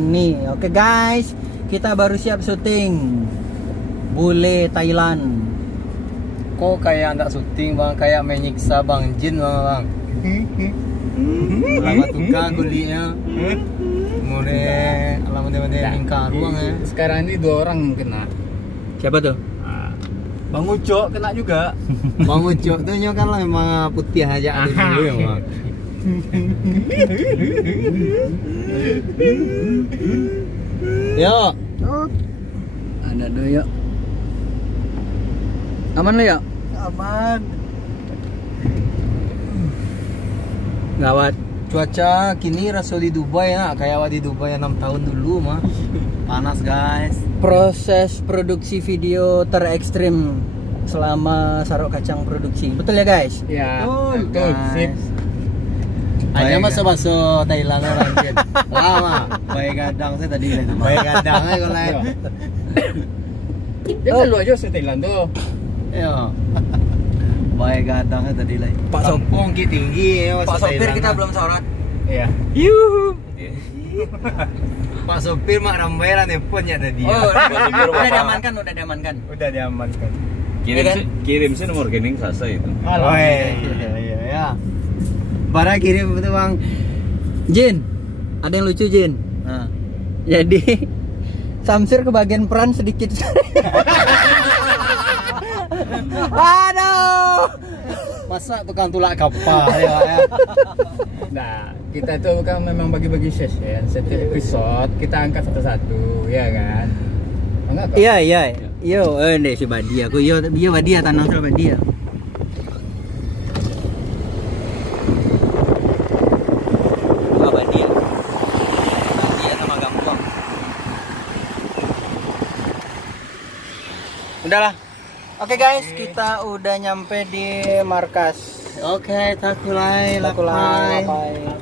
Nih, oke guys, kita baru siap syuting bule Thailand. Kok kayak anda syuting bang, kayak menyiksa bang Jin bang. Lama tukang kulinya. Mulai alamat-alamat mingkar ruang ya. Sekarang ini 2 orang yang kena. Siapa tuh? Bang Ucok kena juga. Bang Ucok tuh kan lah memang putih aja ada dulu ya bang. Yo, Ada dulu yuk. Aman lo ya? aman. Gawat. Cuaca kini rasa di Dubai ya, kayak di Dubai 6 tahun dulu mah. Panas guys. Proses produksi video terekstrim selama Sarok Kacang produksi. Betul ya guys? Ya, Betul, sip. Hanya masuk-masuk Thailand orang Jin. Lama. Baik kadang saya tadi lihat. Baik kadang aja kalau lain. Dia selalu aja di Thailand tuh. Yo. Baik kadang saya tadi lihat. Pak Sop- Kampung ki tinggi ya. Pak sopir kita belum sorot. Iya. Yuhu. Pak sopir mak rambai telepon ya tadi. Oh, udah diamankan, udah diamankan. Udah diamankan. Iya kan? Kirim sih nomor rekening Sasa itu. Oh iya ya. Bara kirim betul bang. Jin, ada yang lucu Jin. Nah. Jadi Samsir kebagian peran sedikit. Aduh. Masa tukang tulak kapal ya. Nah, kita itu kan memang bagi-bagi ses ya. Setiap episode kita angkat satu-satu, ya kan? Enggak kok? Iya. Yo, ini si Badia. Aku yo Badia tanang sama Badia. Apa Badia? Badia sama gampang. Udahlah. Oke guys, kita udah nyampe di markas. Oke, takulai, Takulai, lapai.